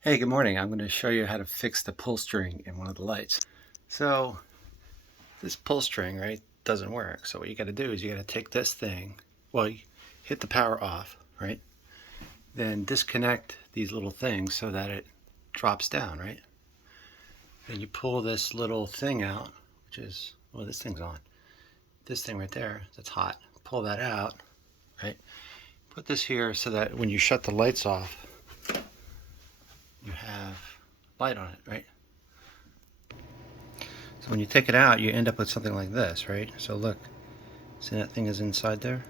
Hey, good morning. I'm going to show you how to fix the pull string in one of the lights. So this pull string, right, doesn't work. So what you got to do is you got to take this thing, well, you hit the power off, right? Then disconnect these little things so that it drops down, right? Then you pull this little thing out, which is, well, this thing's on. This thing right there, that's hot. Pull that out, right? Put this here so that when you shut the lights off, you have light on it, right? So when you take it out, you end up with something like this, right? So look, see that thing is inside there?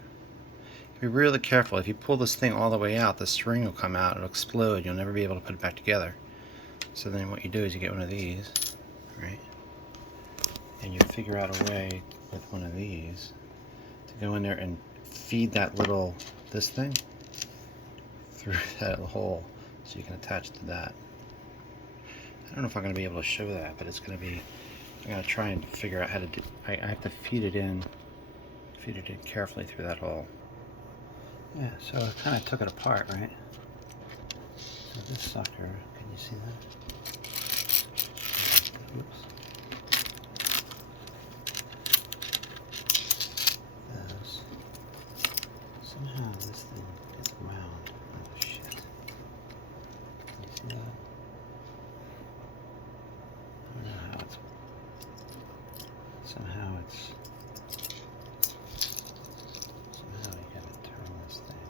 Be really careful. If you pull this thing all the way out, the string will come out, it'll explode, you'll never be able to put it back together. So then what you do is you get one of these, right? And you figure out a way with one of these to go in there and feed that little, this thing, through that hole so you can attach to that. I don't know if I'm going to be able to show that, but it's going to be, I'm going to try and figure out how to do, I have to feed it in carefully through that hole. Yeah, so I kind of took it apart, right? So this sucker, can you see that? Oops. This. Somehow this thing gets round. Oh shit. Can you see that? I don't know how it's... Somehow you gotta turn this thing.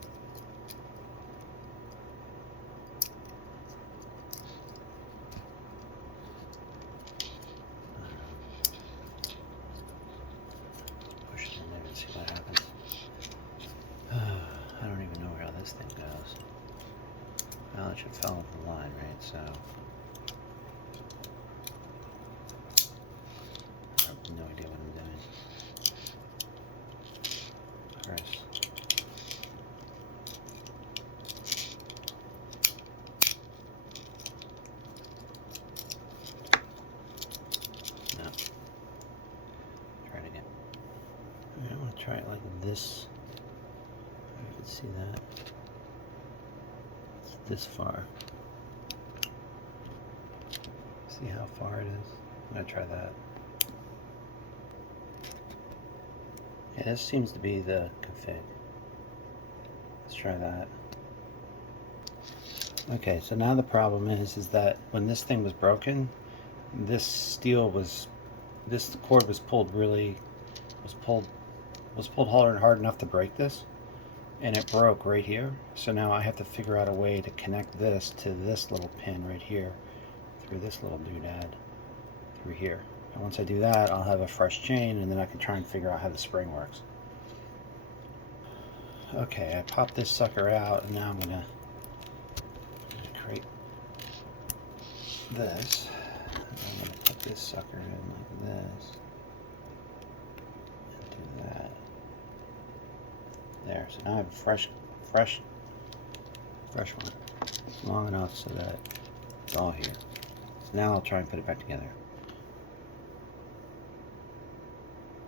Push it in there and see what happens. I don't even know where all this thing goes. Well, it should follow the line, right? So... I have no idea what I'm doing. First. No. Try it again. I want to try it like this. You can see that. It's this far. See how far it is? I'm going to try that. Yeah, this seems to be the config. Let's try that. Okay, so now the problem is that when this thing was broken, this cord was pulled hard enough to break this, and it broke right here. So now I have to figure out a way to connect this to this little pin right here, through this little doodad, through here. And once I do that, I'll have a fresh chain, and then I can try and figure out how the spring works. Okay, I popped this sucker out, and now I'm gonna create this. I'm gonna put this sucker in like this, and do that. There. So now I have a fresh one. It's long enough so that it's all here. So now I'll try and put it back together.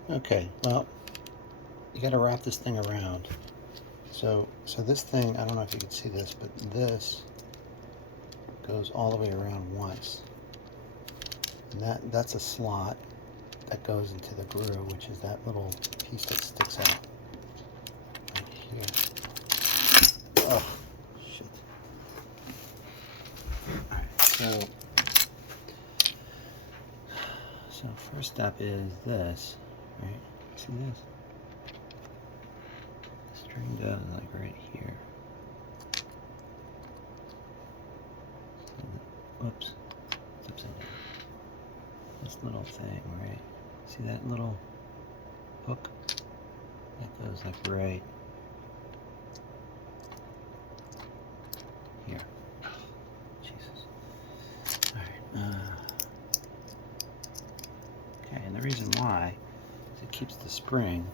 Okay, well, you got to wrap this thing around. So this thing, I don't know if you can see this, but this goes all the way around once. And that's a slot that goes into the groove, which is that little piece that sticks out right here. Oh, shit. Alright, so first step is this, right? See this? The string goes like right here. Oops, it's upside down. This little thing, right? See that little hook? That goes like right here. Jesus. Alright, okay, and the reason why is it keeps the spring,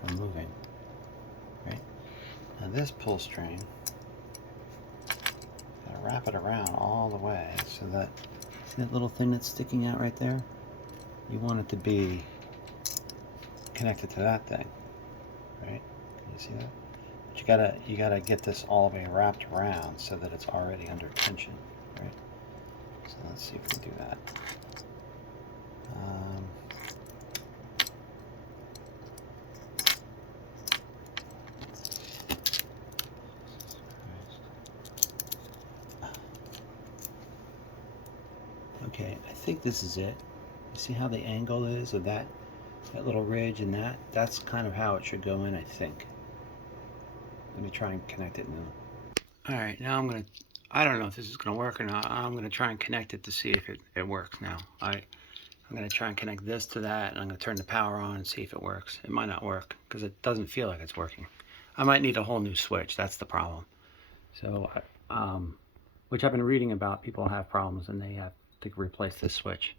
from moving, right? Now this pull string, gotta wrap it around all the way so that, see that little thing that's sticking out right there? You want it to be connected to that thing, right? Can you see that? you gotta get this all the way wrapped around so that it's already under tension, right? So let's see if we can do that. Okay, I think this is it. You see how the angle is of that little ridge and that's kind of how it should go in, I think. Let me try and connect it now. All right, now I don't know if this is gonna work or not. I'm gonna try and connect it to see if it works now. I'm gonna try and connect this to that, and I'm gonna turn the power on and see if it works. It might not work because it doesn't feel like it's working. I might need a whole new switch. That's the problem. So, which I've been reading about, people have problems and they have to replace this switch.